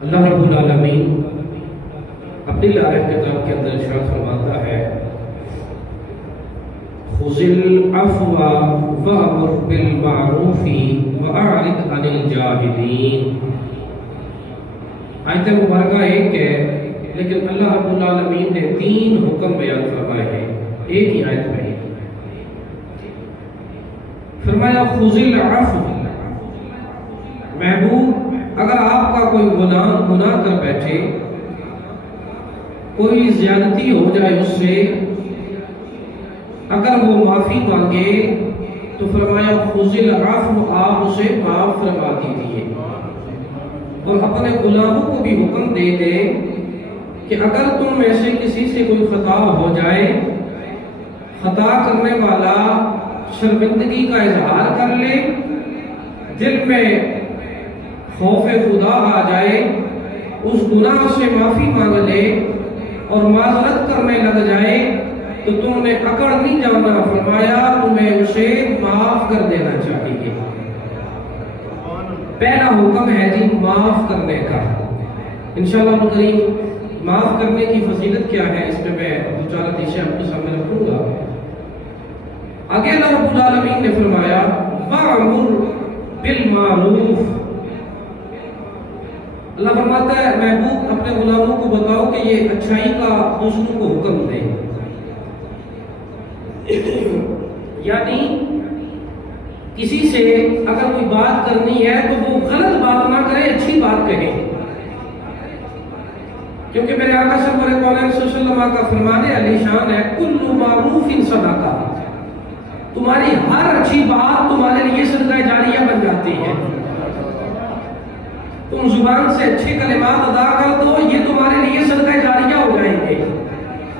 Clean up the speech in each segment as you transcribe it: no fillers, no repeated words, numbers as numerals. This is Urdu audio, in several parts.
اللہ رب العالمین اپنی لائف کتاب کے اندر ارشاد فرماتا ہے خذ العفو وأمر بالمعروف وأعرض عن الجاہلین۔ آیت مبارکہ ایک ہے لیکن اللہ رب العالمین نے 3 حکم بیان فرمائے ہیں ایک ہی آیت میں۔ فرمایا خذ العفو، محبوب اگر آپ کا کوئی گناہ کر بیٹھے، کوئی زیادتی ہو جائے اس سے، اگر وہ معافی مانگے تو فرمایا خذ العفو، آپ اسے معاف فرما دیجیے، اور اپنے غلاموں کو بھی حکم دے دے کہ اگر تم میں سے کسی سے کوئی خطا ہو جائے، خطا کرنے والا شرمندگی کا اظہار کر لے، دل میں خوف خدا آ جائے، اس گناہ سے معافی مانگ لے اور معذرت کرنے لگ جائے تو تم نے اکڑ نہیں جانا، فرمایا تمہیں اسے معاف کر دینا چاہیے۔ پہلا حکم ہے جی معاف کرنے کا۔ انشاءاللہ کریم معاف کرنے کی فضیلت کیا ہے اس میں 2-4 حدیثیں آپ کے سامنے رکھوں گا۔ آگے اللہ رب العالمین نے فرمایا وَأْمُرْ بِالْمَعْرُوفِ، اللہ فرماتا ہے محبوب اپنے غلاموں کو بتاؤ کہ یہ اچھائی کا دوسروں کو حکم دے، یعنی کسی سے اگر کوئی بات کرنی ہے تو وہ غلط بات نہ کرے، اچھی بات کہے، کیونکہ میرے آقا سرور کونین صلی اللہ علیہ وسلم کا فرمان علی شان ہے کل معروف صدقہ، تمہاری ہر اچھی بات تمہارے لیے صدقہ جاریہ بن جاتی ہے۔ تم زبان سے اچھے کلمات ادا کر دو، یہ تمہارے لیے صدقہ جاریہ ہو جائیں گے۔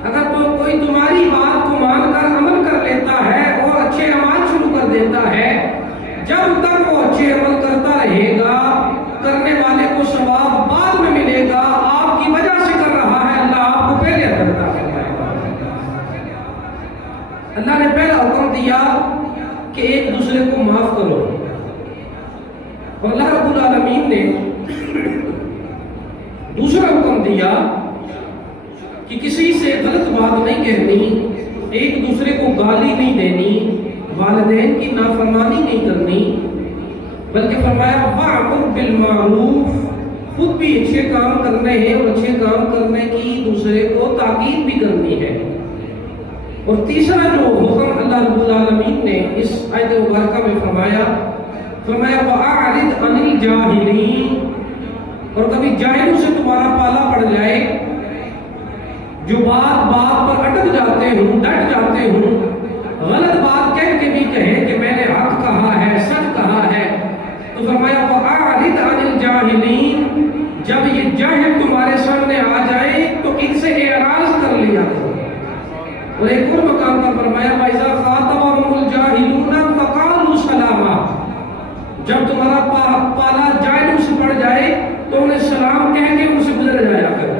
اگر تو کوئی تمہاری بات کو مان کر عمل کر لیتا ہے اور اچھے اعمال شروع کر دیتا ہے، جب تک وہ اچھے عمل کرتا رہے گا، کرنے والے کو ثواب بعد میں ملے گا، آپ کی وجہ سے کر رہا ہے، اللہ آپ کو پہلے اجر عطا فرمائے گا۔ اللہ نے پہلا حکم دیا کہ ایک دوسرے کو معاف کرو، اور اللہ رب العالمین نے دوسرا حکم دیا کہ کسی سے غلط بات نہیں کہنی، ایک دوسرے کو گالی نہیں دینی، والدین کی نافرمانی نہیں کرنی، بلکہ فرمایا وَأْمُرْ بِالْمَعْرُوفِ، خود بھی اچھے کام کرنے ہیں اور اچھے کام کرنے کی دوسرے کو تاکید بھی کرنی ہے۔ اور تیسرا جو حکم اللہ رب العالمین نے اس آیت مبارکہ میں فرمایا وَأَعْرِضْ عَنِ الْجَاهِلِينَ، اور کبھی جاہلوں سے تمہارا پالا پڑ جائے، جو بات پر اٹک جاتے ہوں، ڈٹ جاتے ہوں، غلط بات کہہ کے بھی کہیں کہ میں نے حق کہا ہے، سچ کہا ہے، تو فرمایا وَأَعْرِضْ عَنِ الْجَاهِلِينَ، جب یہ جاہل تمہارے سامنے آ جائے تو ان سے اعراض کر لیا کرو۔ اور ایک اور مقام پر فرمایا وَإِذَا خَاطَبَهُمُ الْجَاهِلُونَ فَقَالُوا سَلَامًا، جب تمہارا پالا جاہلوں سے پڑ جائے تو انہیں سلام کہہ کے ان سے گزر جایا کرو،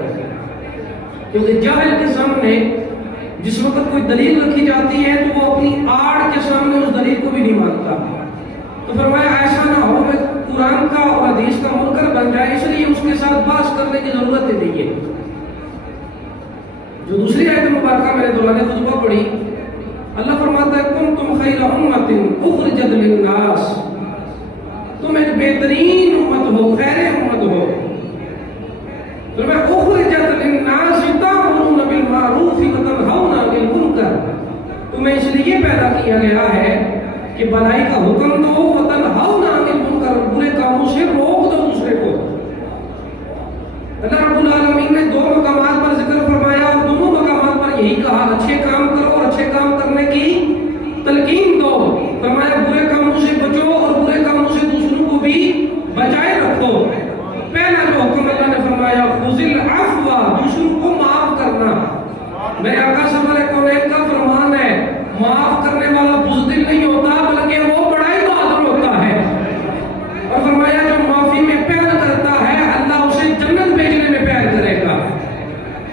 کیونکہ جاہل کے سامنے جس وقت کوئی دلیل رکھی جاتی ہے تو وہ اپنی آڑ کے سامنے اس دلیل کو بھی نہیں مانتا۔ تو فرمایا ایسا نہ ہو کہ قرآن کا اور حدیث کا منکر بن جائے، اس لیے اس کے ساتھ بحث کرنے کی ضرورت نہیں ہے۔ جو دوسری آیت مبارکہ میرے دوران خطبہ پڑھی، اللہ فرماتا ہے کنتم خیر امۃ اخرجت للناس، تم ایک بہترین امت ہو، خیر امت ہو، تمہیں اخرجت للناس تأمرون بالمعروف وتنہون عن المنکر، تمہیں اس لیے پیدا کیا گیا ہے کہ بھلائی کا حکم دو، وتنہون عن المنکر، برے کاموں سے روک دو دوسرے کو۔ اللہ رب العالمین نے 2 مقامات پر ذکر فرمایا اور دونوں مقامات پر یہی کہا اچھے کام کرو اور اچھے کام کرنے کی تلقین دو، فرمایا برے کاموں سے بچو اور برے کاموں سے دوسروں کو بھی بچائے رکھو۔ پہلا جو حکم اللہ نے فرمایا خذ العفو، دوسروں کو معاف کرنا، میرے آقا سرور کونین کا فرمان ہے معاف کرنے والا بزدل نہیں ہوتا بلکہ وہ بڑا ہی بہادر ہوتا ہے، اور فرمایا جو معافی میں پہل کرتا ہے اللہ اسے جنت بھیجنے میں پہل کرے گا۔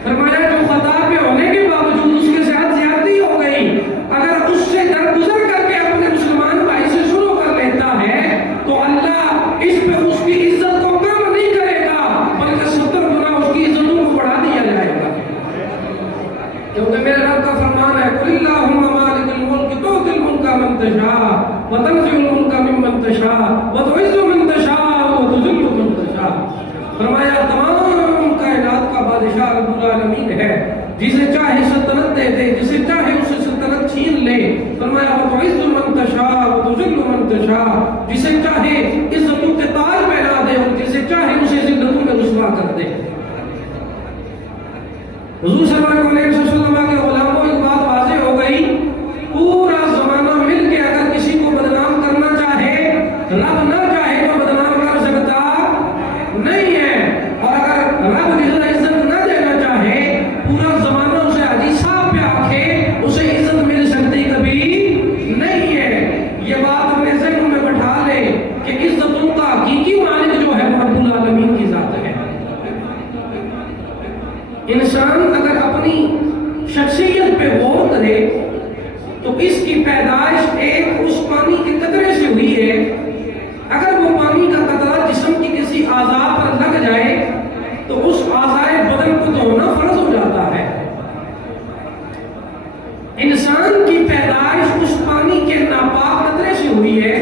فرمایا جو خطا پہ ہونے کے باوجود اس کے ساتھ زیادتی ہو گئی، اگر اس سے درگزر کر کے اپنے مسلمان بھائی سے شروع کر لیتا ہے تو اللہ اس پہ اس کی عزت کو کم نہیں کرے گا بلکہ تشاء وتنزع الملك ممن تشاء وتعز من تشاء وتذل من تشاء. فرمایا تمام کائنات کا بادشاہ رب العالمین ہے، جسے چاہے سلطنت دے دے، جسے چاہے اسے سلطنت چھین لے. فرمایا وتعز من تشاء وتذل من تشاء، جسے چاہے عزتوں کے تاج پہنا دے اور جسے چاہے اسے ذلتوں میں رسوا کر دے. حضور صلی اللہ علیہ وسلم کے غلاموں ایک بات واضح ہو گئی، پورا زمانہ مل کے اگر کسی کو بدنام کرنا چاہے، رب نہ چاہے تو بدنام کر سکتا نہیں ہے. اور اگر رب عزت نہ دینا چاہے، پورا زمانہ اسے حاجی صاحب پہ آکھے، اسے عزت مل سکتی کبھی نہیں ہے. یہ بات اپنے ذہن میں بٹھا لے کہ عزتوں کا حقیقی مالک جو ہے وہ رب العالمین کی ذات ہے. انسان اگر اپنی شخصیت پہ غور کرے تو اس کی پیدائش ایک اس پانی کے قطرے سے ہوئی ہے. اگر وہ پانی کا قطرہ جسم کی کسی اعضاء پر لگ جائے تو اس اعضائے بدن کو دھونا فرض ہو جاتا ہے. انسان کی پیدائش اس پانی کے ناپاک قطرے سے ہوئی ہے.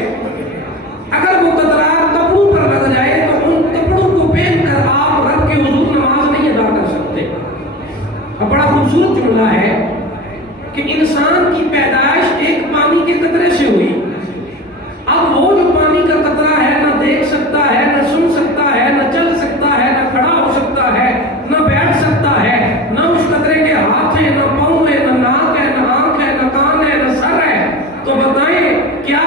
اگر وہ قطرہ کپڑوں پر لگ جائے تو ان کپڑوں کو پہن کر آپ رب کے حضور نماز نہیں ادا کر سکتے. اب بڑا خوبصورت جملہ ہے کہ انسان کی پیدائش ایک پانی کے قطرے سے ہوئی. اب وہ جو پانی کا قطرہ ہے نہ دیکھ سکتا ہے، نہ سن سکتا ہے، نہ چل سکتا ہے، نہ کھڑا ہو سکتا ہے، نہ بیٹھ سکتا ہے، نہ اس قطرے کے ہاتھ ہیں، نہ پاؤں ہے، نہ ناک ہے، نہ آنکھ ہے، نہ کان ہے، نہ سر ہے. تو بتائیں کیا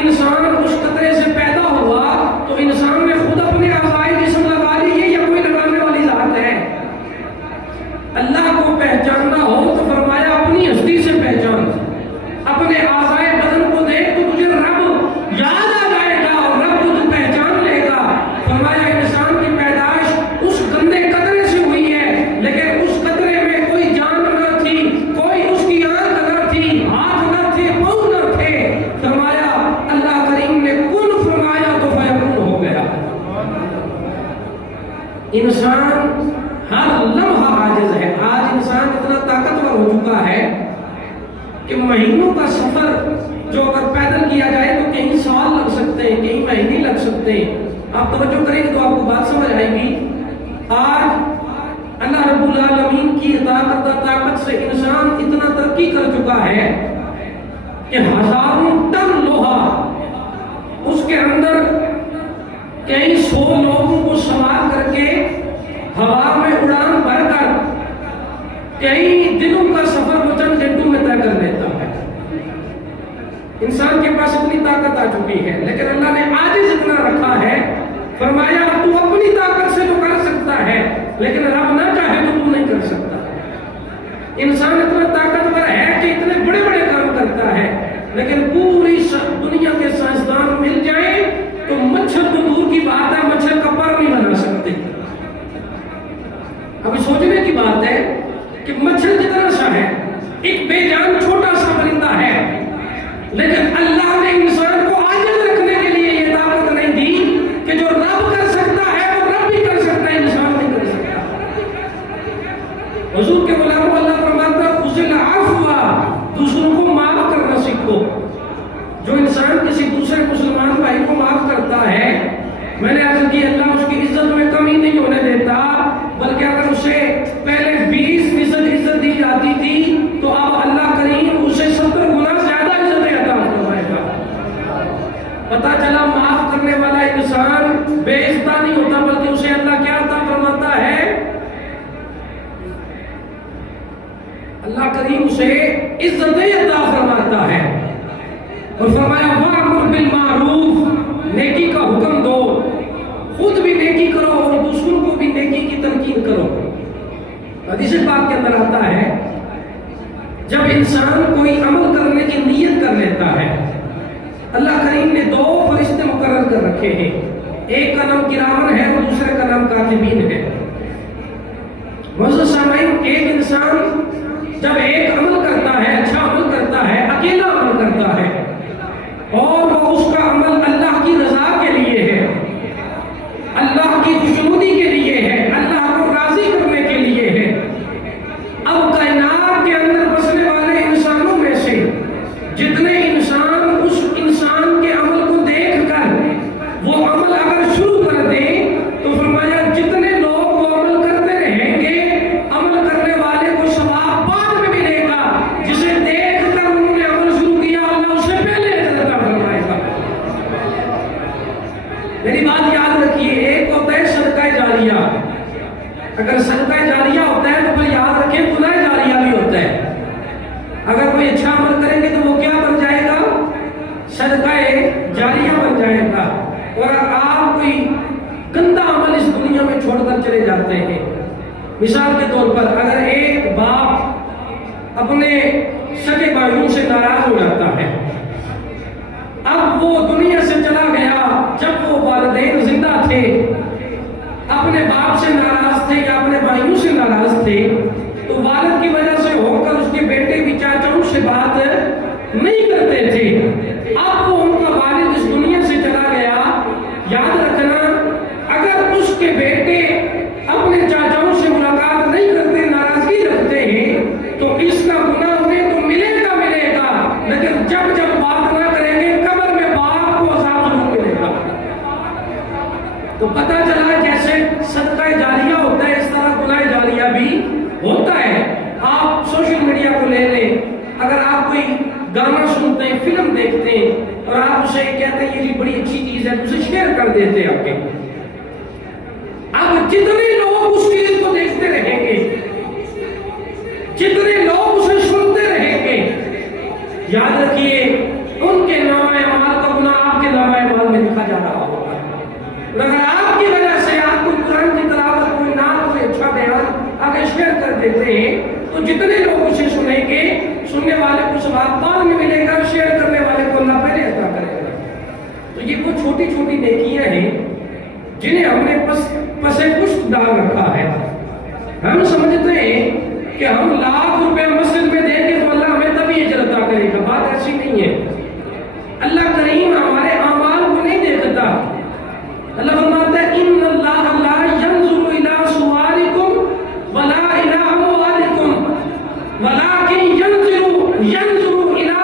انسان اس قطرے سے پیدا ہوا تو انسان نے خود اپنے اعضائے جسم لگا لیے یا کوئی لگانے والی ذات ہے؟ اللہ کو پہچاننا ہو تو فرمایا اپنی ہستی سے پہچان. اپنے اعضائے بدن کو دیکھ تو تجھے رب یاد آ جائے گا اور رب کو تو پہچان لے گا. فرمایا انسان کی پیدائش اس گندے قطرے سے ہوئی ہے، لیکن اس قطرے میں کوئی جان نہ تھی، کوئی اس کی آنکھ نہ تھی، ہاتھ نہ تھے، پاؤں نہ تھے. فرمایا اللہ کریم نے کن فرمایا تو فیکون ہو گیا. انسان ہر لمحہ عاجز ہے. آج انسان اتنا طاقتور ہو چکا ہے کہ مہینوں کا سفر جو اگر پیدل کیا جائے تو کئی سال لگ سکتے ہیں، کئی مہینے لگ سکتے ہیں. آپ توجہ کریں گے تو آپ کو بات سمجھ آئے گی. آج اللہ رب العالمین کی عطا کردہ طاقت سے انسان اتنا ترقی کر چکا ہے کہ ہزاروں ٹن لوہا اس کے اندر کئی سو لوگوں کو سوار کر کے ہوا میں اڑان بھر کر کئی دنوں کا سفر وہ چند گھنٹوں میں طے کر دیتا ہے. انسان کے پاس اتنی طاقت آ چکی ہے، لیکن اللہ نے عاجز اتنا رکھا ہے. فرمایا تو اپنی طاقت سے تو کر سکتا ہے، لیکن رب نہ چاہے تو تم نہیں کر سکتا. انسان اتنا طاقتور ہے کہ اتنے بڑے بڑے کام کرتا ہے، لیکن پوری دنیا کے سائنسدان مل جائیں تو مچھر تو دور کی بات ہے، مچھر کا پر نہیں بنا سکتے. ابھی سوچنے کی بات ہے کہ مچھر کتنا سا ہے، ایک بے جان چھوٹا سا پرندہ ہے، لیکن اللہ نے انسان کو عاجز رکھنے کے لیے یہ طاقت نہیں دی کہ جو رب کر سکتا ہے وہ رب بھی کر سکتا ہے، انسان نہیں کر سکتا. حضور کے غلاموں اللہ فرماتا ہے خذ العفو، دوسروں کو معاف کرنا سیکھو. جو انسان کسی دوسرے مسلمان بھائی کو معاف کرتا ہے، میں نے عرض کی اللہ اس کی عزت میں کمی نہیں ہونے دیتا، بلکہ اگر اسے پہلے 20% عزت دی جاتی تھی تو اب اللہ کریم اسے 70 گنا زیادہ عزت عطا فرمائے گا. پتہ چلا معاف کرنے والا انسان بے عزت نہیں ہوتا، بلکہ اسے اللہ کیا عطا فرماتا ہے؟ اللہ کریم اسے عزت عطا فرماتا ہے. اور فرمایا وَأْمُرْ بِالْمَعْرُوفِ، نیکی کا حکم دو، خود بھی نیکی کرو اور دوسروں کو بھی نیکی کی تلقین کرو. حدیث پاک کے اندر آتا ہے جب انسان کوئی عمل کرنے کی نیت کر لیتا ہے، اللہ کریم نے 2 فرشتے مقرر کر رکھے ہیں. ایک کا نام کرامن ہے اور دوسرے کا نام کاتبین ہے. معزز سامعین، ایک انسان جب ایک عمل کرتا ہے، اچھا عمل کرتا ہے، اکیلا عمل کرتا ہے اور وہ اس کا عمل اللہ کی رضا کے لیے ہے، اللہ کی خوشنودی کے لیے ہے، اللہ کو راضی کرنے کے لیے ہے. اب کائنات کے اندر بسنے والے انسانوں میں سے جتنے انسان اگر صدقہ جاریہ ہوتا ہے تو پھر یاد رکھیں گناہ جاریہ بھی ہوتا ہے. اگر کوئی اچھا عمل کریں گے تو وہ کیا بن جائے گا؟ صدقہ جاریہ بن جائے گا. اور اگر آپ کوئی گندا عمل اس دنیا میں چھوڑ کر چلے جاتے ہیں، مثال کے طور پر اگر ایک باپ اپنے سگے بھائیوں سے ناراض ہو جاتا ہے، اب وہ دنیا سے چلا گیا، جب وہ والدین زندہ تھے اپنے باپ سے ناراض تھے یا اپنے بھائیوں سے ناراض تھے، تو والد کی وجہ سے ہو کر اس کے بیٹے بھی چاچاؤں سے بات نہیں کرتے تھے. اب وہ ان کا والد اس دنیا سے چلا گیا. یاد رکھنا اگر اس کے بیٹے اپنے چاچاؤں سے ملاقات نہیں کرتے، ناراضگی رکھتے ہیں، تو اس کا گناہ انہیں تو ملے گا، لیکن جب جب بات نہ کریں گے قبر میں باپ کو عذاب ضرور ملے گا. تو پتہ چلا جیسے صدقہ جاریہ ہوتا ہے اس طرح گناہ جاریہ بھی ہوتا ہے. آپ سوشل میڈیا کو لے لیں، اگر آپ کوئی گانا سنتے ہیں، فلم دیکھتے ہیں اور آپ اسے کہتے ہیں یہ جی بڑی اچھی چیز ہے، اسے شیئر کر دیتے ہیں آپ کے. اب جتنے لوگ اس چیز کو دیکھتے رہیں گے، جتنے لوگ اسے سنتے رہیں گے، یاد رکھیے ان کے نامہ اعمال کا گناہ آپ کے نامہ اعمال میں لکھا جا رہا ہوگا. اور اگر آپ کی وجہ سے آپ کوئی قرآن کی تلاوت، کوئی نعت، کوئی اچھا بیان آگے شیئر کر دیتے ہیں، تو جتنے لوگ اسے سنیں گے، سننے والے کو ثواب بعد میں ملے گا، شیئر کرنے والے کو اللہ پہلے عطا کرے گا. تو یہ وہ چھوٹی چھوٹی نیکیاں ہیں جنہیں ہم نے پسے پشت ڈال رکھا ہے. ہم سمجھتے ہیں کہ ہم لاکھ روپے مسجد میں دیں گے تو اللہ ہمیں تبھی اجر عطا کرے گا. بات ایسی نہیں ہے. اللہ کریم ہمارے اعمال کو نہیں دیکھتا. اللہ فرماتا ہے ان اللہ لا ينظر الى صورکم ولا الى اموالکم ولكن ينظر الى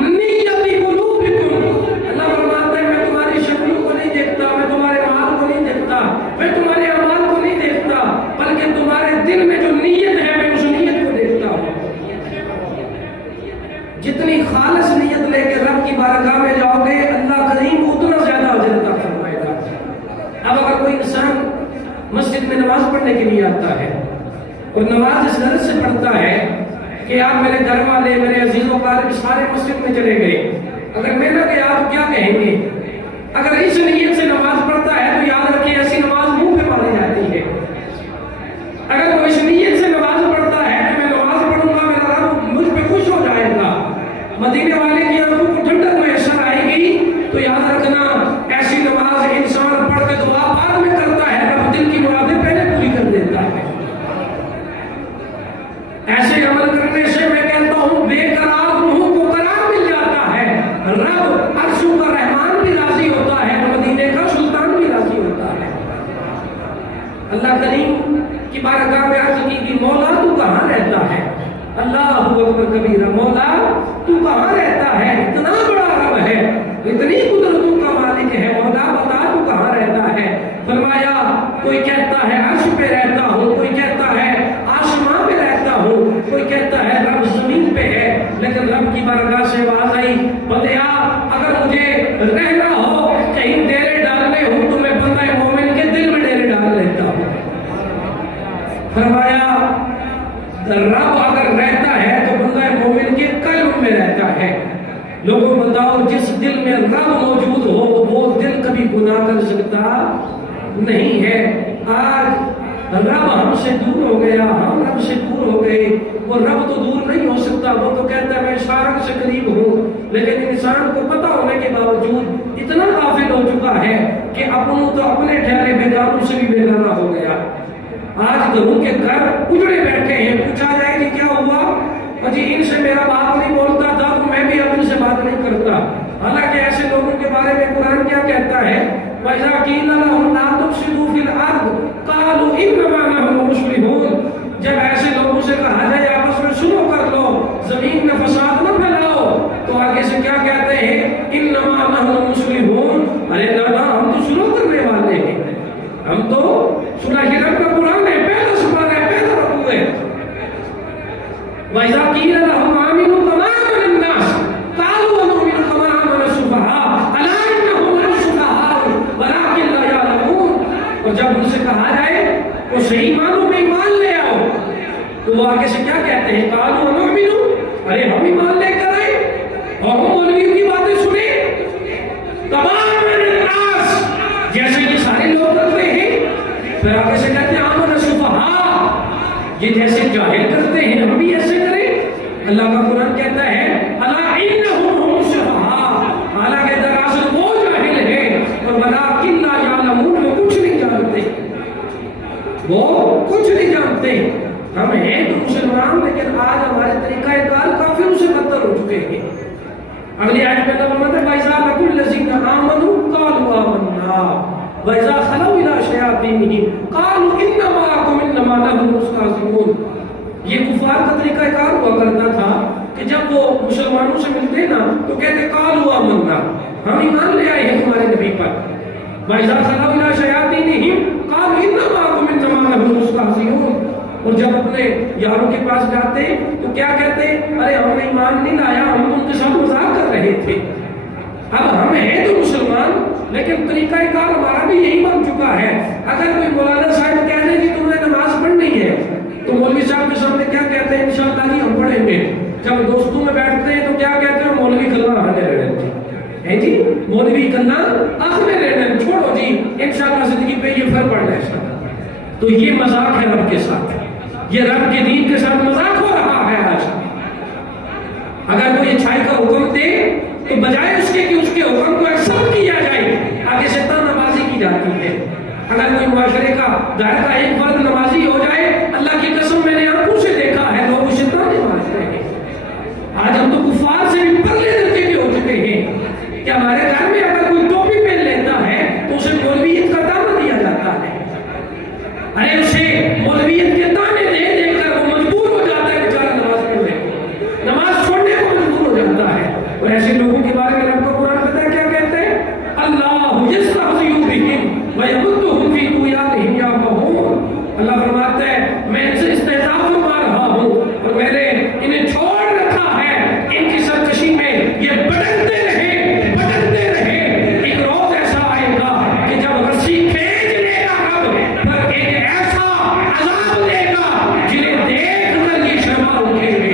نیت قلوبکم. اللہ فرماتا ہے میں تمہاری شکلوں کو نہیں دیکھتا، میں تمہارے مال کو نہیں دیکھتا، میں تمہارے اعمال کو نہیں دیکھتا، بلکہ تمہارے دل میں جو نیت ہے میں اس نیت کو دیکھتا ہوں. جتنی خالص نیت لے کے رب کی بارگاہ میں جاؤ گے اللہ کریم اتنا زیادہ اجر عطا فرمائے گا. اب اگر کوئی انسان مسجد میں نماز پڑھنے کے لیے آتا ہے اور نماز اس غرض سے پڑھتا ہے کہ آپ میرے گھر والے، میرے عزیز و اقارب سارے مسجد میں چلے گئے، اگر میں نہ گیا تو کیا کہیں گے؟ اگر اس نیت سے نماز پڑھتا ہے تو یاد رکھیں ایسی نماز منہ پہ ماری جاتی ہے. اگر وہ اس نیت سے نماز پڑھتا ہے کہ میں نماز پڑھوں گا میرا رب مجھ پہ خوش ہو جائے گا، مدینے والے کی آنکھوں کو ٹھنڈک میسر آئے گی، تو یاد رکھنا ایسی نماز انسان پڑھ کے دعا بعد میں کرتا ہے، رب دل کی مرادیں پہلے پوری کر دیتا ہے. ایسے عمل کرنے سے میں کہتا ہوں بے قرار روحوں کو قرار مل جاتا ہے، رب عرشوں کا رحمان بھی راضی ہوتا ہے، مدینے کا سلطان بھی راضی ہوتا ہے. اللہ کریم کی بارگاہ میں عرض کی کہ مولا تو کہاں رہتا ہے؟ اللہ اکبر کبیرہ. مولا تو کہاں رہتا ہے؟ اتنا بڑا رب ہے، اتنی قدرتوں کا مالک ہے، مولا بتا تو کہاں رہتا ہے؟ فرمایا کوئی کہتا ہے عرش پہ رہتا ہوں، کوئی کہتا ہے آسمان پہ رہتا ہوں، کوئی کہتا ہے رب زمین پہ ہے. لیکن رب کی بارگاہ سے آواز آئی بندیا اگر مجھے رہنا ہو، کہیں ڈیرے ڈالنے ہوں تو میں بندہ مومن کے دل میں ڈیرے ڈال لیتا ہوں. فرمایا رب اگر رہتا ہے تو بندہ مومن کے قلب میں رہتا ہے. لوگوں بتاؤ جس دل میں رب موجود ہو وہ دل کبھی گناہ کر سکتا نہیں ہے. آج رب ہم سے دور ہو گیا، ہم رب سے دور ہو گئے. وہ رب تو دور نہیں ہو سکتا، وہ تو کہتا ہے میں شارک سے قریب ہوں، لیکن انسان کو پتہ ہونے کے باوجود اتنا غافل ہو چکا ہے کہ اپنوں تو اپنے ٹھہرے بیگانوں سے بھی بیگانہ ہو گیا. آج گھروں کے گھر اجڑے بیٹھے ہیں، پوچھا جائے کہ کیا ہوا؟ جی ان سے میرا بات نہیں بولتا تھا تو میں بھی اب ان سے بات نہیں کرتا. حالانکہ ایسے لوگوں کے بارے میں قرآن کیا کہتا ہے؟ وَإِذَا قِيلَ لَهُمْ لَا تُفْسِدُوا فِي الْأَرْضِ قَالُوا إِنَّمَا نَحْنُ مُصْلِحُونَ. جب ایسے لوگوں سے کہا جائے آپس میں سلو کر لو، زمین میں فساد نہ پھیلاؤ، تو آگے سے کیا کہتے ہیں؟ إِنَّمَا نَحْنُ مُصْلِحُونَ. ارے دادا ہم تو سلو کرنے والے ہیں، ہم تو سورہ حجر کا قرآن ہے، پہلا سورہ ہے، پہلا رکوع ہے. وَإِذَا قِيلَ لَهُمْ آمِنُوا كَمَا آمَنَ النَّاسُ قَالُوا أَنُؤْمِنُ كَمَا آمَنَ السُّفَهَاءُ أَلَا إِنَّهُمْ هُمُ السُّفَهَاءُ وَلَٰكِن لَّا يَعْلَمُونَ. اور جب ان سے کہا جائے وہ صحیح معنوں میں تو وہ آگے سے کیا کہتے ہیں؟ قالوا نؤمن، ارے ہم ایمان لے کر آئے اور ہم مولویوں کی باتیں سنیں تمام الناس جیسے یہ سارے لوگ کرتے ہیں. پھر آگے سے کہتے ہیں آمن السفہاء، یہ جیسے جاہل کرتے ہیں ہم بھی ایسے کریں. اللہ کا قرآن کہتا ہے الا انہم هم السفہاء، حالانکہ دراصل وہ جاہل ہیں اور ولکن لا یعلمون، وہ کچھ نہیں جانتے، وہ کچھ نہیں جانتے. ہم ہیں تو مسلمان لیکن آج ہمارے طریقہ کار کافروں سے بدتر ہو چکے ہیں. اگلی آیت میں اللہ فرماتا ہے وَإِذَا لَقُوا الَّذِينَ آمَنُوا قَالُوا آمَنَّا وَإِذَا خَلَوْا إِلَىٰ شَيَاطِينِهِمْ قَالُوا إِنَّا مَعَكُمْ إِنَّمَا نَحْنُ مُسْتَهْزِئُونَ. یہ کفار کا طریقہ کار ہوا کرتا تھا کہ جب وہ مسلمانوں سے ملتے نا تو کہتے قَالُوا آمَنَّا، ہم ایمان لے آئے ہیں تمہارے نبی پر. وَإِذَا خَلَوْا إِلَىٰ شَيَاطِينِهِمْ قَالُوا إِنَّا مَعَكُمْ إِنَّمَا نَحْنُ مُسْتَهْزِئُونَ. اور جب اپنے یاروں کے پاس جاتے تو کیا کہتے؟ ارے ہم نے ایمان نہیں لایا، ہم ان کے ساتھ مذاق کر رہے تھے. اب ہم ہیں تو مسلمان لیکن طریقہ کار ہمارا بھی یہی بن چکا ہے. اگر کوئی مولانا صاحب کہہ دیں کہ تم نے نماز پڑھنی ہے تو مولوی صاحب کے سامنے کیا کہتے ہیں؟ انشاءاللہ جی ہم پڑھیں گے. جب دوستوں میں بیٹھتے ہیں تو کیا کہتے ہیں؟ مولوی کلمہ آنے رہے ہیں جی، مولوی کلمہ آخر رہنے، چھوڑو جی انشاءاللہ زندگی پہ یہ فرق پڑنا ہے. تو یہ مذاق ہے رب کے ساتھ، یہ رب کے دین کے ساتھ مذاق ہو رہا ہے آج. اگر کوئی اچھائی کا حکم دے تو بجائے اس کے کہ اس کے حکم کو ایکسپٹ کیا جائے آگے سے تانا بازی کی جاتی ہے. اگر کوئی معاشرے کا دائرہ کا ایک فرد نمازی ہو جائے، اللہ کی قسم میں نے آنکھوں سے دیکھا ہے لوگ اسے تانے مارتے ہیں. آج ہم تو کفار سے بھی پرلے درجے کے ہو چکے ہیں کہ ہمارے گھر میں اگر کوئی ٹوپی پہن لیتا ہے تو اسے مولویت کا دعویٰ دیا جاتا ہے. ارے اسے مولویت کے تانے دے دے کر وہ مجبور ہو جاتا ہے بیچارہ نماز پڑھنے کو، نماز چھوڑنے کو مجبور ہو جاتا ہے. اور ایسے لوگوں کے بارے میں رب کا قرآن پتہ ہے کیا کہتے ہیں؟ اللہ یستہزئ بہم ویمدھم فی طغیانہم یعمہون. اللہ فرماتا ہے میں ان سے استہزاء فرما رہا ہوں اور میں نے انہیں چھوڑ رکھا ہے ان کی سرکشی میں یہ بھٹکتے رہے بھٹکتے رہے. ایک روز ایسا آئے گا کہ جب رسی کھینچ لے گا رب، پر ایک ایسا عذاب دے گا جنہیں دیکھ کر یہ شرما اٹھیں گے.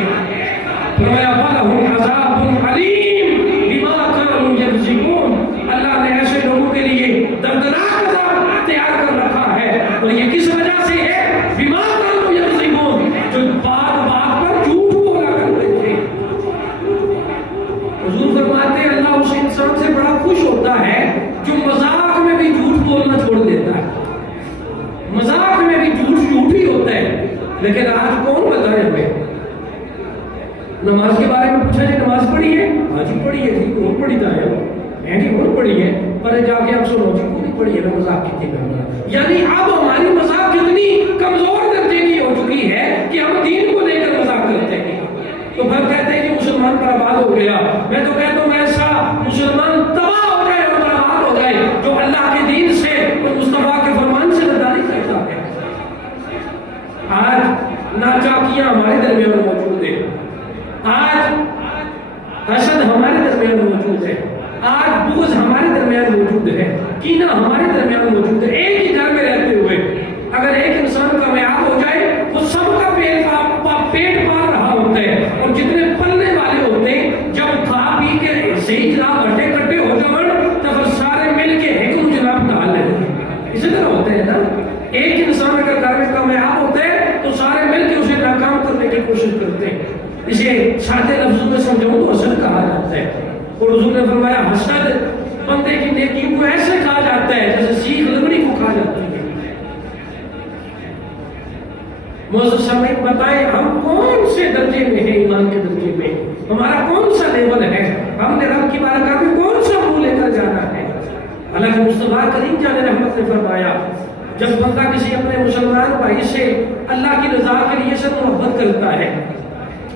فرمایا فَلَهُمْ عَذَابٌ عَلِيمٌ بِمَا كَانُوا يَكْذِبُونَ. اللہ نے ایسے لوگوں کے لیے دردناک عذاب تیار کر رکھا ہے اور یہ کس وجہ سے ہے؟ بِمَا كَانُوا يَكْذِبُونَ، جو بات بات پر جھوٹ بولا کرتے تھے. حضور فرماتے ہیں اللہ اس انسان سے بڑا خوش ہوتا ہے جو مذاق میں بھی جھوٹ بولنا چھوڑ دیتا ہے. مذاق میں بھی جھوٹ ہی ہوتا ہے. لیکن آج کون بتائے ہمیں؟ نماز کے بارے میں پوچھا جائے نماز پڑھی ہے؟ آج ہی پڑھی ہے جی، اور پڑھی تھا ہے جی، اور پڑھی ہے. پر جا کے آپ سنو جی پوری پڑھی ہے، مذاق کتنی کرنا. یعنی اب ہماری مذاق کتنی کمزور درجے کی ہو چکی ہے کہ ہم دین کو لے کر مذاق کرتے ہیں. تو پھر کہتے ہیں کہ مسلمان برباد ہو گیا. میں تو کہتا ہوں ایسا مسلمان تباہ ہو جائے اور برباد ہو جائے جو اللہ کے دین سے اور مصطفیٰ کے فرمان سے غداری کرتا ہے. آج ناچاکیاں ہمارے درمیان موجود ہیں، آج حسد ہمارے درمیان موجود ہے، آج بغض ہمارے درمیان موجود ہے، کینہ ہمارے درمیان موجود ہے. ایک ہی گھر میں رہتے ہوئے اگر ایک انسان کامیاب ہو جائے وہ سب کا پیٹ پال رہا ہوتا ہے، اور جتنے پلنے والے ہوتے ہیں جب کھا پی کے صحیح جناب ہٹے کٹے ہو جائیں تو پھر سارے مل کے ایک جناب ڈال لیتے ہیں. اسی طرح ہوتا ہے نا، ایک انسان اگر گھر میں کامیاب ہوتا ہے تو سارے مل کے اسے ناکام کرنے کی کوشش کرتے ہیں. اسے سادے لفظوں میں سمجھاؤں تو حسد کہا جاتا ہے. اور حضور نے فرمایا حسد بندے کی نیکی کو ایسے کہا جاتا ہے جیسے سیخ لکڑی کو کھا جاتی ہے. معزز سامعین بتائیں ہم کون سے درجے میں ہیں؟ ایمان کے درجے میں ہمارا کون سا لیول ہے؟ ہم نے رب کی بارگاہ میں کون سا منہ لے کر جانا ہے؟ اللہ کے مصطفیٰ کریم جان رحمت نے فرمایا جب بندہ کسی اپنے مسلمان بھائی سے اللہ کی رضا کے لیے سے محبت کرتا ہے،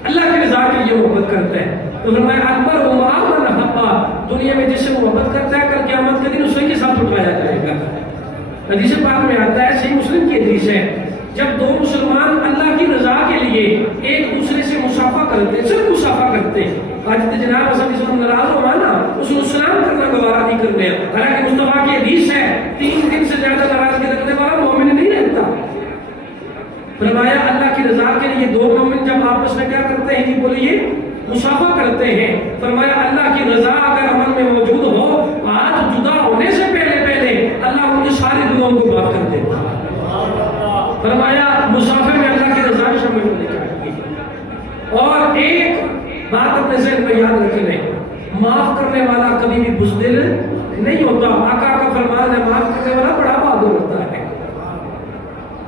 اللہ کی رضا کے لیے محبت کرتا ہے، تو فرمایا اکبر ہوا من حبا، دنیا میں جس سے محبت کرتا ہے کل قیامت کے دن اسی کے ساتھ اٹھایا جائے گا. حدیث پاک میں آتا ہے، صحیح مسلم کی حدیث ہے، جب دو مسلمان اللہ کی رضا کے لیے ایک دوسرے سے مصافحہ کرتے ہیں، صرف مصافحہ کرتے ہیں. آج جناب اصل کسی کو ناراض ہوا نا اس کو سلام کرنا گوارا نہیں کرنے. حالانکہ مصطفیٰ کی حدیث ہے 3 دن سے زیادہ ناراضگی رکھنے والا مومن نہیں رہتا. فرمایا اللہ کی رضا کے لیے دو مومن جب آپس میں کیا کرتے ہیں جی بولیے مصافحہ کرتے ہیں. فرمایا اللہ کی رضا اگر عمل میں موجود ہو آج جدا ہونے سے پہلے اللہ ان کی ساری دعاؤں کو معاف کر دیتا ہے. فرمایا مصافحے میں اللہ کی رضا شامل ہونے چاہیے. اور ایک بات اپنے ذہن میں یاد رکھ لیں, معاف کرنے والا کبھی بھی بزدل نہیں ہوتا. آقا کا فرمان ہے معاف کرنے والا بڑا بہادر ہوتا ہے.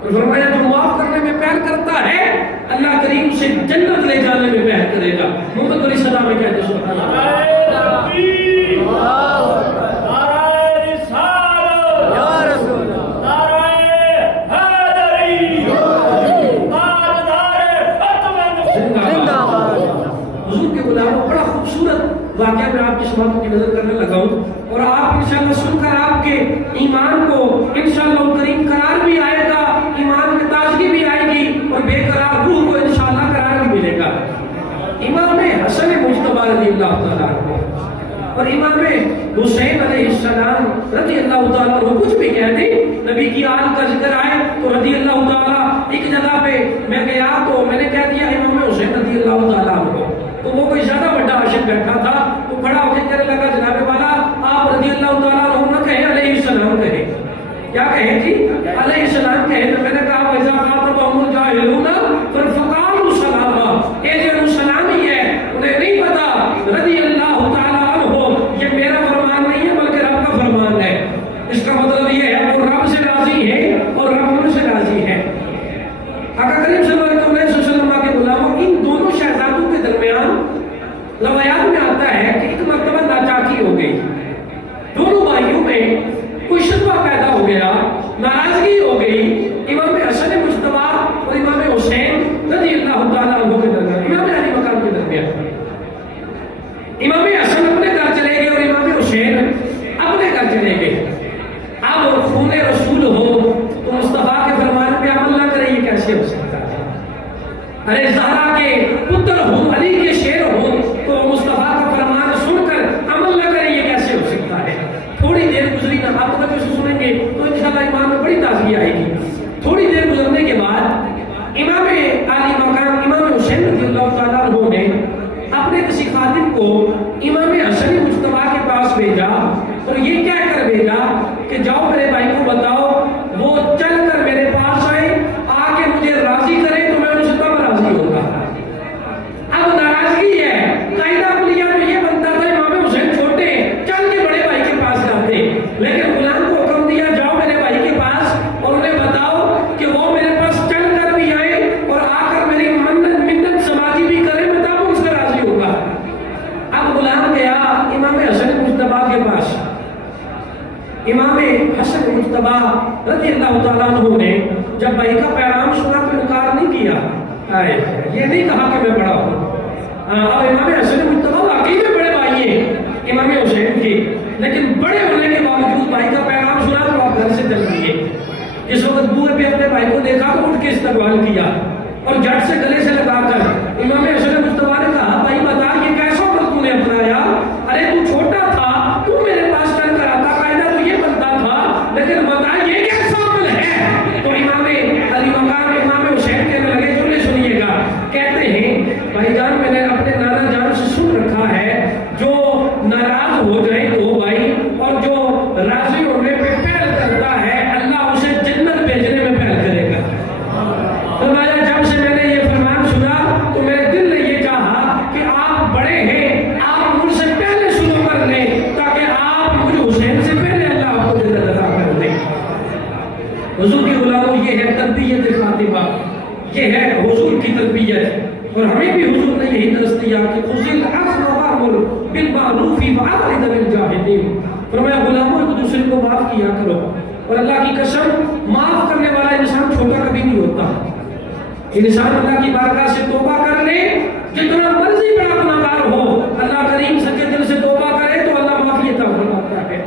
فرمایا جو معاف کرنے میں پہل کرتا ہے اللہ کریم سے جنت لے جانے میں پہل کرے گا. محمد علی صدا میں کہتے ہیں سبحان اللہ. حضور کے غلاموں بڑا خوبصورت واقعہ میں آپ کی سماعتوں کی نظر کرنے لگا ہوں اور آپ انشاءاللہ سن کر آپ کے ایمان کو انشاءاللہ کریم قرار بھی آئے گا, ایمان میں تازگی بھی آئے گی اور بے قرار روح کو انشاءاللہ قرار بھی ملے گا. امام حسن مجتبی رضی اللہ تعالیٰ عنہ اور امام حسین علیہ السلام رضی اللہ تعالیٰ عنہ کچھ بھی کہہ دیں, نبی کی آل کا ذکر آئے تو رضی اللہ تعالیٰ ایک جگہ پہ میں گیا تو میں نے کہہ دیا امام حسین رضی اللہ تعالیٰ عنہ, تو وہ کوئی زیادہ بڑا عاشق بیٹھا تھا تو کھڑا ہو کے کہنے لگا جناب والا آپ رضی اللہ تعالیٰ عنہ نہ کہیں علیہ السلام کہیں. کیا کہیں جی علیہ السلام کہیں. تو میں نے کہا وَإِذَا خَاطَبَهُمُ الْجَاهِلُونَ فَقَالُوا سَلَامًا, یہ جو سلام ہی ہے انہیں نہیں پتا رضی اللہ تعالیٰ عنہ یہ میرا فرمان نہیں ہے بلکہ رب کا فرمان ہے. اس کا مطلب یہ ہے وہ رب سے راضی ہے اور رب ان سے راضی ہے. آقا کریم صلی اللہ علیہ وسلم کے غلاموں ان دونوں شہزادوں کے درمیان روایات میں آتا ہے کہ ایک مرتبہ ناچاکی ہو گئی, دونوں بھائیوں میں کوئی شکوہ پیدا ہو گیا, ناراضگی ہو گئی. امام حسن مجتبی اور امام حسین رضی اللہ تعالیٰ عنہ کے درمیان, امام علی مقام کے درمیان. امام حسن اپنے گھر چلے گئے اور امام حسین اپنے گھر چلے گئے. اب خون رسول ہو تو مصطفیٰ کے فرمان پہ عمل نہ کرے یہ کیسے ہو سکتا ہے؟ ارے زہرا کے پتر ہو, علی کے شیر ہو تو مصطفیٰ کا فرمان سن کر عمل نہ کرے یہ کیسے ہو سکتا ہے؟ تھوڑی دیر گزری نا, آپ توجہ سے سنیں گے تو انشاءاللہ ایمان میں بڑی تازگی آئے گی. تھوڑی دیر گزرنے کے بعد امام علی مقام امام حسین رضی اللہ تعالیٰ عنہ نے اپنے کسی خادم کو امام حسن مجتبی کے پاس بھیجا اور یہ کہہ کر بھیجا کہ جاؤ میرے بھائی کو بتاؤ وہ چل کر میرے پاس آئے, آ کے مجھے راضی کرے تو میں ان سے تب راضی ہوگا. اب ناراضگی ہے, قاعدہ کلیہ تو یہ بنتا تھا امام حسین چھوٹے چل کے بڑے بھائی کے پاس جاتے, لیکن غلام کو حکم دیا جاؤ میرے بھائی کے پاس اور انہیں بتاؤ کہ وہ میرے پاس چل کر بھی آئے اور آ کر میری منت سماجی بھی کرے, میں تب ان سے راضی ہوگا. اب غلام گیا امام حسن مجتبی کے پاس. امام حسن مجتبی رضی اللہ تعالیٰ عنہ نے جب بھائی کا پیغام سنا تو انکار نہیں کیا, یہ نہیں کہا کہ میں بڑا ہوں. اب امام حسن مجتبی واقعی میں بڑے بھائی ہیں امام حسین کے, لیکن بڑے ہونے کے باوجود بھائی کا پیغام سنا تو آپ گھر سے چل دیے. جس وقت بوئے پہ اپنے بھائی کو دیکھا تو اٹھ کے استقبال کیا اور جھٹ سے گلے سے لگا کر امام حسن مجتبی نے کہا بھائی بتا یہ کیسا عمل تو نے اپنایا؟ ارے تو چھوٹا تھا تو میرے پاس چل کر آتا, قاعدہ تو یہ بنتا تھا, لیکن بتا یہ کیسا عمل ہے؟ تو امام علی مقام امام حسین کہنے لگے جو سنیے گا, کہتے ہیں بھائی جان میں نے اپنے نانا جان سے سن رکھا ہے جو ناراض ہو جائے دو بھائی اور جو راضی ہونے پہ پہل کرتا ہے اللہ اسے جنت بھیجنے میں پہل کرے گا. فرمایا جب سے میں نے یہ فرمان سنا تو میرے دل نے یہ چاہا کہ آپ بڑے ہیں, آپ مجھ سے پہلے شروع کر لیں تاکہ آپ مجھے حسین سے پہلے اللہ آپ کو جنت عطا کر دیں. حضور کی غلاموں یہ ہے تربیت فاطمہ, یہ ہے حضور کی تربیت. اور ہمیں بھی حضور نے یہی درس دیا کہ خذ العفو وامر بالمعروف واعرض عن الجاہلین. فرمایا غلاموں ایک دوسرے کو معاف کیا کرو, اور اللہ کی قسم معاف کرنے والا انسان چھوٹا کبھی نہیں ہوتا. انسان اللہ کی بارگاہ سے توبہ کر لے, جتنا مرضی بڑا گناہگار ہو اللہ کریم سچے دل سے توبہ کرے تو اللہ معافی عطا فرماتا ہے.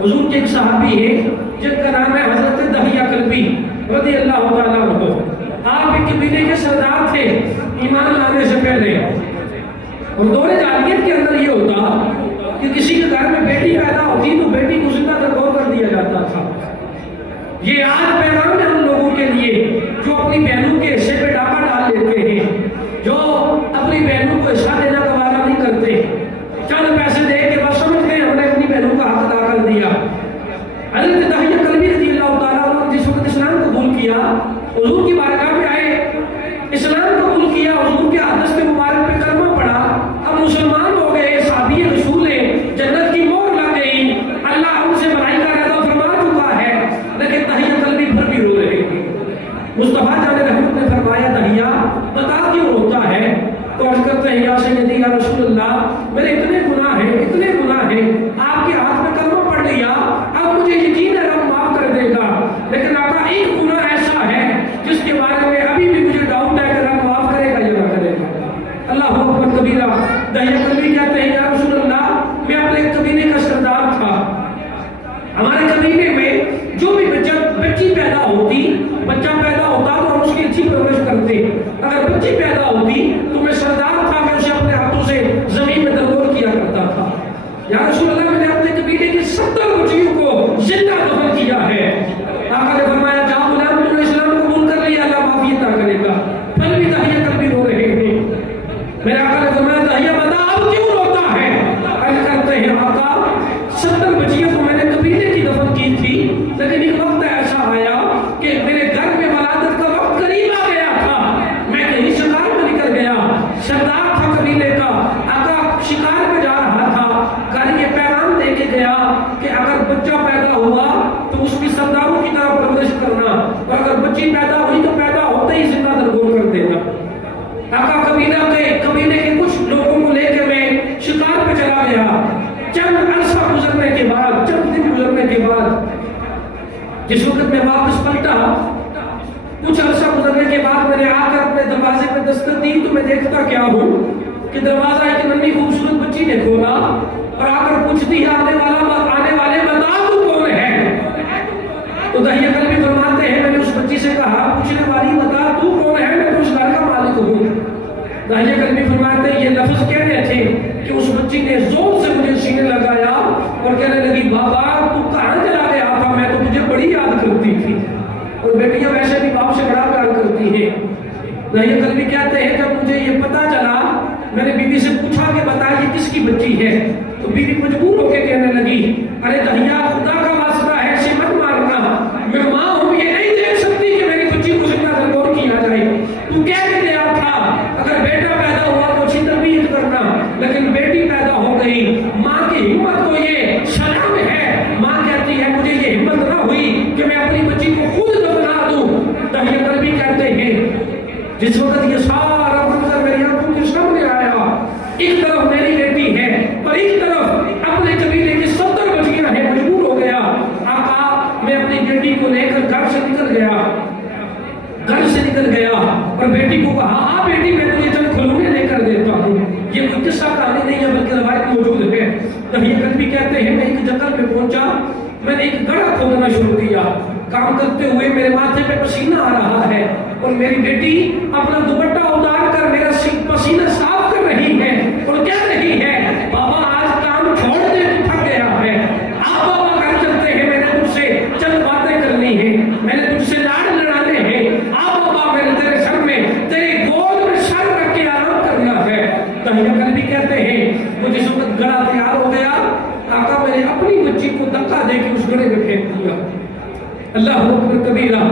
حضور کے ایک صحابی ہیں جن کا نام ہے حضرت دہیہ کلبی رضی اللہ تعالیٰ عنہ. آپ ایک قبیلے کے سردار تھے ایمان لانے سے پہلے, اور دور جاہلیت کے اندر یہ ہوتا کہ کسی کے گھر میں بیٹی پیدا ہوتی تو بیٹی کو زندہ دفن کر دیا جاتا تھا. یہ آج پیغام ہے ان لوگوں کے لیے جو اپنی بہنوں حضور کی بارگاہ میں آئے، اسلام قبول کیا، حضور کے دست مبارک پہ کلمہ پڑھا، اب مسلمان ہو گئے، صحابی رسول ہیں، جنت کی مہر لگ گئی، اللہ ان سے بھلائی کا وعدہ فرما چکا ہے، لیکن تہیہ قلبی پر بھی رو رہے ہیں۔ مصطفیٰ جان رحمت نے فرمایا تہیہ بتا کیوں روتا ہے؟ تو عرض کرتے ہیں یا سیدی یا رسول اللہ میرے اتنے گناہ ہیں، آپ کے ہاتھ میں کلمہ پڑھ لیا، اب مجھے یقین ہے رب معاف کر دے گا، لیکن آقا ایک گناہ ایسا ہے جس کے بارے میں ابھی بھی مجھے ڈاؤٹ ہے کہ رب معاف کرے گا یا نہ کرے گا۔ اللہ اکبر کبیرہ۔ تہیہ قلبی کہتے ہیں یا رسول اللہ میں اپنے قبیلے کا سردار تھا، ہمارے قبیلے میں جو بھی بچی پیدا ہوتی، بچہ پیدا ہوتا تو ہم اس کی اچھی پرورش کرتے، اگر بچی پیدا ہوتی تو میں سردار تھا، میں اسے اپنے ہاتھوں سے زمین میں درگور کیا کرتا تھا۔ یا رسول اللہ میں نے اپنے قبیلے کی 70 بچیوں کو زندہ دفن کیا ہے۔ آقا نے فرمایا جا غلام تو نے اسلام قبول کر لیا، اللہ معافی عطا کرے گا، پھر بھی تہیہ قلبی رو رہے ہیں۔ میرے آقا نے فرمایا تہیہ بتا اب کیوں روتا ہے؟ عرض کرتے ہیں آقا 70 بچیوں کو میں نے قبیلے کی دفن کی تھی، لیکن ایک وقت ایسا آیا کہ میرے گھر میں ولادت کا وقت قریب آ گیا تھا، میں کہیں شکار میں نکل گیا، سردار تھا قبیلے کا، آقا شکار میں جا رہا تھا، گھر یہ پیغام دے کے گیا کہ اگر بچہ پیدا ہوا تو اس کی سرداروں کی طرح پرورش کرنا، اور اگر بچی پیدا ہوئی تو پیدا ہوتے ہی زندہ درگور کر دینا۔ آقا قبیلے کے کچھ لوگوں کو لے کے میں شکار پہ چلا گیا، چند عرصہ گزرنے کے بعد، چند دن گزرنے کے بعد جس وقت میں واپس پلٹا، کچھ عرصہ گزرنے کے بعد میں نے آ کر اپنے دروازے پہ دستک دی تو میں دیکھتا کیا ہوں کہ دروازہ ایک ننھی خوبصورت بچی نے کھولا اور آ کر پوچھتی ہے آنے والے بتا تو کون ہے؟ تو تہیہ قلبی فرماتے ہیں میں نے اس بچی سے کہا پوچھنے والی بتا تو کون ہے؟ میں تو اس گھر کا مالک ہوں۔ تہیہ قلبی فرماتے ہیں یہ لفظ کہہ رہے تھے کہ اس بچی نے زور سے مجھے سینے لگایا اور کہنے لگی بابا تو کہاں چلا گیا تھا؟ میں تو تجھے بڑی یاد کرتی تھی، اور بیٹیاں ویسے بھی باپ سے بڑا پیار کرتی ہیں۔ تہیہ قلبی کہتے ہیں جب مجھے یہ پتا چلا میں نے بیوی سے پوچھا کہ بتا یہ کس کی بچی ہے؟ تو بیوی مجبور ہو کے کہنے لگی ارے تہیہ خدا کا واسطہ ہے ایسے مت مارنا، میں ماں ہوں یہ نہیں دیکھ سکتی کہ میری بچی کو زندہ درگور کیا جائے، تو کہہ کے دیا تھا اگر بیٹا پیدا ہوا تو اچھی تربیت کرنا، لیکن بیٹی پیدا ہو گئی، ماں کی ہمت کو یہ سلام ہے، ماں کہتی ہے مجھے یہ ہمت نہ ہوئی کہ میں اپنی بچی کو خود دفنا دوں۔ تہیہ قلبی کہتے ہیں جس وقت یہ سارا منظر میری آنکھوں کے سامنے آیا، ایک طرف میری بیٹی ہے اور ایک طرف اپنے قبیلے کی 70 بچیاں ہیں، مجبور ہو گیا آقا میں اپنی بیٹی کو لے کر گھر سے نکل گیا اور بیٹی کو کہا ہاں بیٹی میں تجھے چند کھلونے لے کر دیتا ہوں، یہ کوئی قصہ کہانی نہیں ہے بلکہ روایت موجود ہے۔ تہیہ قلبی کہتے ہیں میں ایک جنگل میں پہنچا، میں نے ایک گڑھا کھودنا شروع کیا، کام کرتے ہوئے میرے ماتھے پہ پسینہ آ رہا ہے اور میری بیٹی اپنا دوپٹہ اتار کر میرا پسینہ صاف کر رہی ہے اور کہہ رہی ہے بابا آج کام چھوڑ دے تو تھک گیا ہے، آپ بابا گھر چلتے ہیں، میں نے تجھ سے چند باتیں کرنی ہیں، میں نے تجھ سے لاڑ لڑانے ہیں، آپ بابا میں نے تیرے سر میں تیرے گود میں سر رکھ کے آرام کرنا ہے۔ تہیہ قلبی کہتے ہیں وہ جس وقت گڑھا تیار ہو گیا آقا میں نے اپنی بچی کو دھکا دے کے اس گڑھے میں پھینک دیا۔ اللہ اکبر کبیرہ۔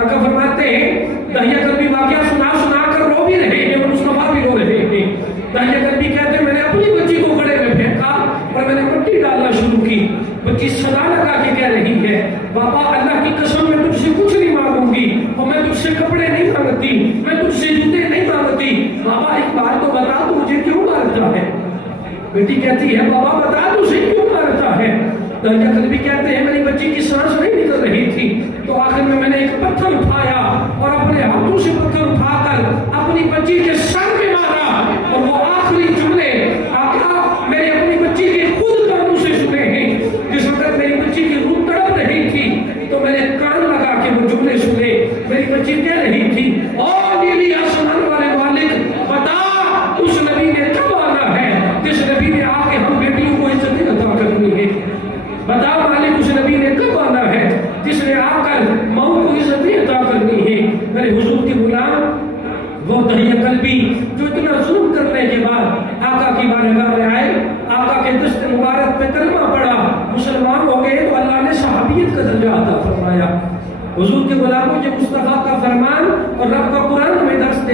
آقا فرماتے ہیں تہیہ قلبی واقعہ سنا کر رو بھی رہے ہیں اور مصطفیٰ بھی رو رہے ہیں۔ تہیہ قلبی کہتے ہیں میں نے اپنی بچی کو گڑھے میں پھینکا اور میں نے مٹی ڈالنا شروع کی، بچی صدا لگا کے کہہ رہی ہے بابا اللہ کی قسم میں تجھ سے کچھ نہیں مانگوں گی اور میں تجھ سے کپڑے نہیں مانگتی، میں تجھ سے جوتے نہیں مانگتی، بابا ایک بات تو بتا تو مجھے کیوں مارتا ہے؟ بیٹی کہتی ہے بابا بتا تو اسے کیوں مارتا ہے؟ تہیہ قلبی کہتے ہیں میری بچی کی سانس نہیں نکل رہی تھی تو آخر میں نے ایک پتھر اٹھایا اور اپنے ہاتھوں سے پتھر اٹھا کر اپنی بچی کے سر میں مارا اور وہ آخری جملے آقا میں نے اپنی بچی کے خود کانوں سے سنے ہیں، جس وقت میری بچی کی روح تڑپ رہی تھی تو میں نے کان لگا کے وہ جملے سنے، میری بچی کہہ رہی تھی او نیلی آسمان والے مالک بتا اس نبی نے کب آنا ہے جس نبی نے آ کے ہم بیٹیوں کو عزت عطا کرنی ہے، بتا مالک اس نبی نے کب آنا ہے جس نے آ کر ماؤں کو عزت عطا کرنی ہے۔ میرے حضور کے غلام وہ تہیہ قلبی جو اتنا ظلم کرنے کے بعد آقا کی بارگاہ میں آئے، آقا کے دست مبارک پہ کلمہ پڑا، مسلمان ہو گئے تو اللہ نے صحابیت کا درجہ عطا فرمایا۔ حضور کے غلاموں کے مصطفیٰ کا فرمان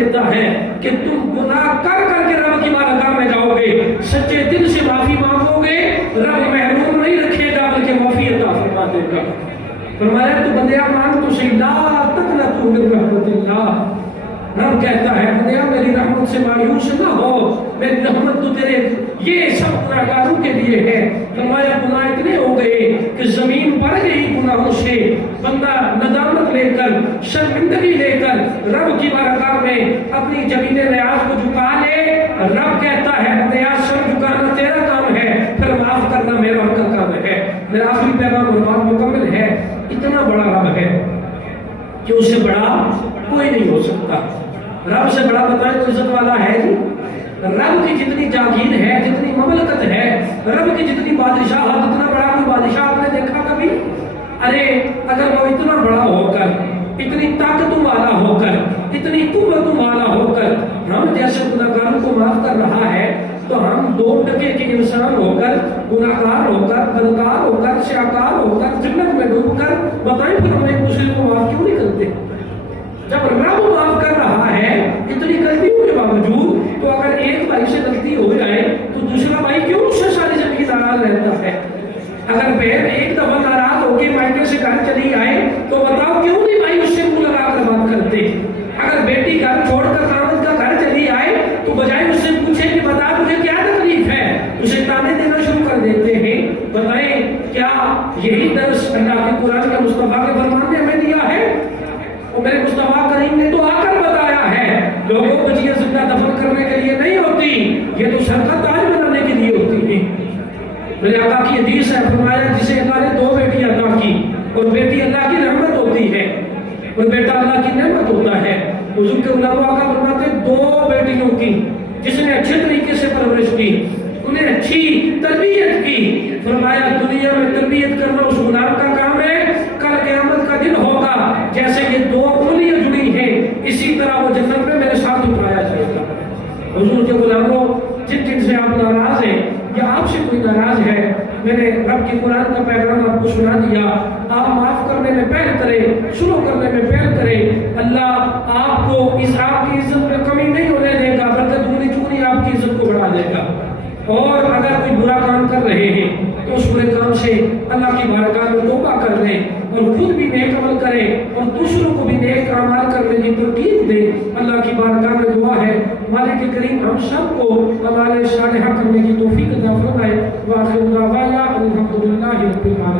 دیتا ہے کہ تم گناہ کر کر کے رب کی بارگاہ میں جاؤ گے، سچے دل سے معافی مانگو گے، رب محروم نہیں رکھے گا بلکہ معافی عطا فرما دے گا۔ فرمایا تو بندیا مانگ تو صحیح، لا تقنطوا من رحمت اللہ۔ رب کہتا ہے بندیا میری رحمت سے مایوس نہ ہو، میری رحمت تو تیرے یہ سب گناہگاروں کے لیے ہے۔ فرمایا گناہ اتنے ہو گئے کہ زمین بھر گئی گناہوں سے، بندہ ندامت لے کر شرمندگی لے کر رب کی بارگاہ میں اپنی جبین نیاز کو جھکا لے۔ رب کہتا ہے بندیا سر جھکانا تیرا کام ہے، پھر معاف کرنا میرا کام ہے۔ میرا آخری پیغام اور بات مکمل ہے، اتنا بڑا رب ہے کہ اس سے بڑا کوئی نہیں ہو سکتا۔ رب سے بڑا بتائیں تو عزت والا ہے جی؟ رب کی جتنی جاگیر ہے، جتنی مملکت ہے، رب کی جتنی بادشاہ، اتنا بڑا کوئی بادشاہ آپ نے دیکھا کبھی؟ ارے اگر وہ اتنا بڑا ہو کر، اتنی طاقتوں والا ہو کر، اتنی قوتوں والا ہو کر ہم جیسے گناہگاروں کو معاف کر رہا ہے، تو ہم 2% کے انسان ہو کر، گناہگار ہو کر، بدکار ہو کر، سیاکار ہو کر، جنت میں ڈوب کر بتائیں پھر ہم ایک دوسرے کو معاف کیوں نہیں کرتے؟ جب رب معاف کر رہا ہے اتنی غلطیوں کے باوجود، تو اگر ایک بھائی سے غلطی ہو جائے تو دوسرا بھائی کیوں اس سے ساری زندگی ناراض رہتا ہے؟ اگر بہن ایک دفعہ ناراض ہو کے مائکے سے گھر چلی آئے تو بتاؤ کیوں نہیں بھائی اس سے منہ لگا کر بات کرتے؟ اگر بیٹی گھر چھوڑ کر خاوند کا گھر چلی آئے تو بجائے اس سے پوچھے کہ بتا تجھے کیا تکلیف ہے، اسے تانے دینا شروع کر دیتے ہیں۔ بتائیں کیا یہی درس اللہ کے قرآن کے مصطفیٰ کے فرمان نے ہمیں دیا ہے؟ اور میرے مصطفیٰ کریم نے تو آ کر بتایا ہے لوگوں کو بچیاں زندہ دفن کرنے کے لیے نہیں ہوتی، یہ تو سر کا تاج بنانے کے لیے ہوتی ہیں۔ میرے آقا کی حدیث ہے، فرمایا جسے اللہ نے 2 بیٹیاں عطا کی، اور بیٹی اللہ کی رحمت ہوتی ہے اور بیٹا اللہ کی نعمت ہوتا ہے۔ حضور کے علماء آقا فرماتے ہیں 2 بیٹیوں کی جس نے اچھے طریقے سے پرورش کی، انہیں اچھی تربیت کی، فرمایا دنیا میں تربیت کرنا اس غلام کا کام ہے، کل قیامت کا دن ہوگا جیسے یہ 2 انگلیاں جڑی ہیں اسی طرح وہ جنت میں میرے ساتھ اٹھایا جائے گا۔ حضور کے غلاموں جن جن سے آپ ناراض ہیں یا آپ سے کوئی ناراض ہے، میں نے رب کی قرآن کا پیغام آپ کو سنا دیا، آپ معاف کرنے میں پہل کریں، شروع کرنے میں پہل کریں، اللہ آپ کو اس آپ کی عزت میں کمی نہیں ہونے دے گا بلکہ دگنی چگنی آپ کی عزت کو بڑھا دے گا۔ اور اگر کوئی برا کام کر رہے ہیں تو اس برے کام سے اللہ کی بارگاہ میں توبہ کر لیں اور خود بھی نیک عمل کریں اور دوسروں کو بھی نیک اعمال کرنے کی ترغیب دیں۔ اللہ کی بارگاہ میں دعا ہے مالک کریم ہم سب کو اعمال صالحہ کرنے کی توفیق عطا فرمائے۔ وآخر دعوانا الحمدللہ رب العالمین۔